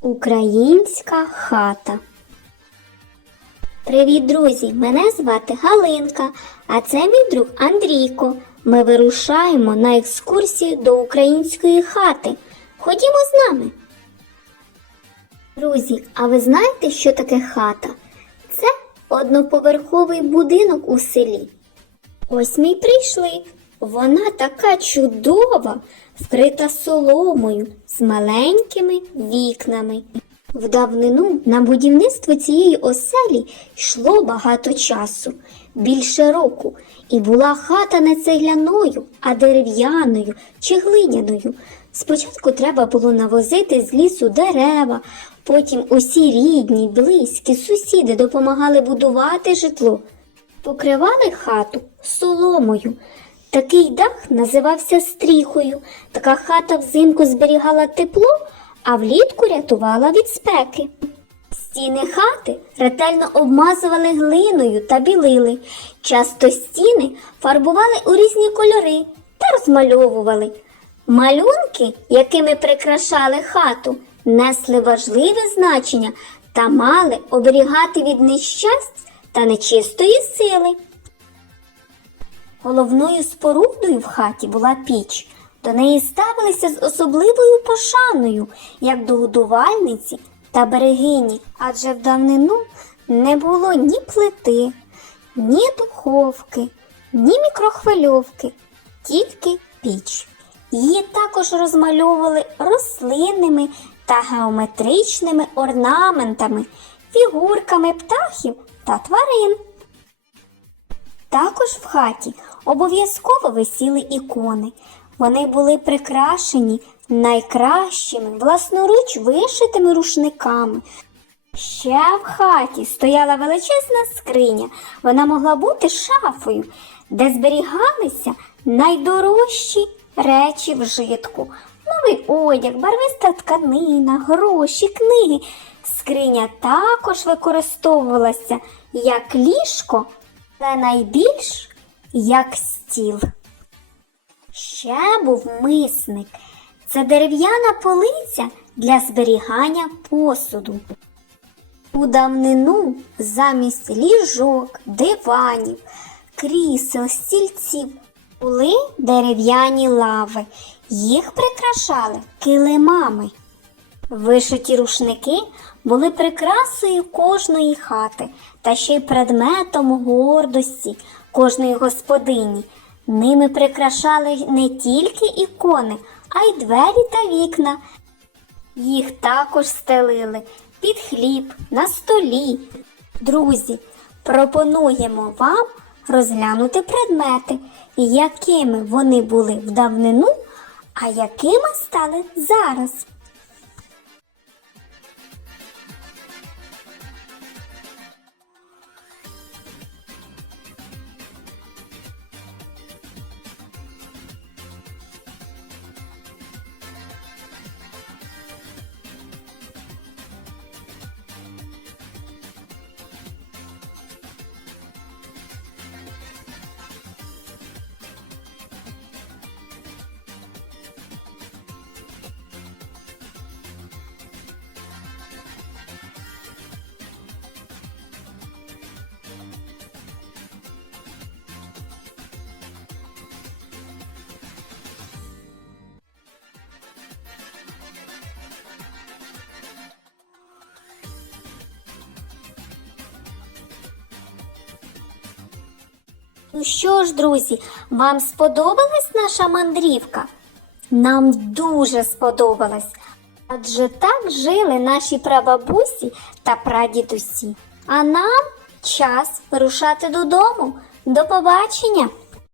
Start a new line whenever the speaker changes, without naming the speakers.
Українська хата. Привіт, друзі! Мене звати Галинка, а це мій друг Андрійко. Ми вирушаємо на екскурсію до української хати. Ходімо з нами. Друзі, а ви знаєте, що таке хата? Це одноповерховий будинок у селі. Ось ми й прийшли. Вона така чудова, вкрита соломою з маленькими вікнами. В давнину на будівництво цієї оселі йшло багато часу, більше року, і була хата не цегляною, а дерев'яною чи глиняною. Спочатку треба було навозити з лісу дерева, потім усі рідні, близькі, сусіди допомагали будувати житло. Покривали хату соломою. Такий дах називався стріхою. Така хата взимку зберігала тепло, а влітку рятувала від спеки. Стіни хати ретельно обмазували глиною та білили. Часто стіни фарбували у різні кольори та розмальовували. Малюнки, якими прикрашали хату, несли важливе значення та мали оберігати від нещасть та нечистої сили. Головною спорудою в хаті була піч. До неї ставилися з особливою пошаною, як до годувальниці та берегині, адже в давнину не було ні плити, ні духовки, ні мікрохвильовки, тільки піч. Її також розмальовували рослинними та геометричними орнаментами, фігурками птахів та тварин. Також в хаті обов'язково висіли ікони. Вони були прикрашені найкращими власноруч вишитими рушниками. Ще в хаті стояла величезна скриня. Вона могла бути шафою, де зберігалися найдорожчі речі вжитку. Новий одяг, барвиста тканина, гроші, книги. Скриня також використовувалася як ліжко, але найбільш як стіл. Ще був мисник. Це дерев'яна полиця для зберігання посуду. У давнину замість ліжок, диванів, крісел, стільців були дерев'яні лави. Їх прикрашали килимами. Вишиті рушники були прикрасою кожної хати та ще й предметом гордості кожної господині. Ними прикрашали не тільки ікони, а й двері та вікна. Їх також стелили під хліб, на столі. Друзі, пропонуємо вам розглянути предмети, якими вони були в давнину, а якими стали зараз. Ну що ж, друзі, вам сподобалась наша мандрівка? Нам дуже сподобалась. Адже так жили наші прабабусі та прадідусі. А нам час вирушати додому. До побачення!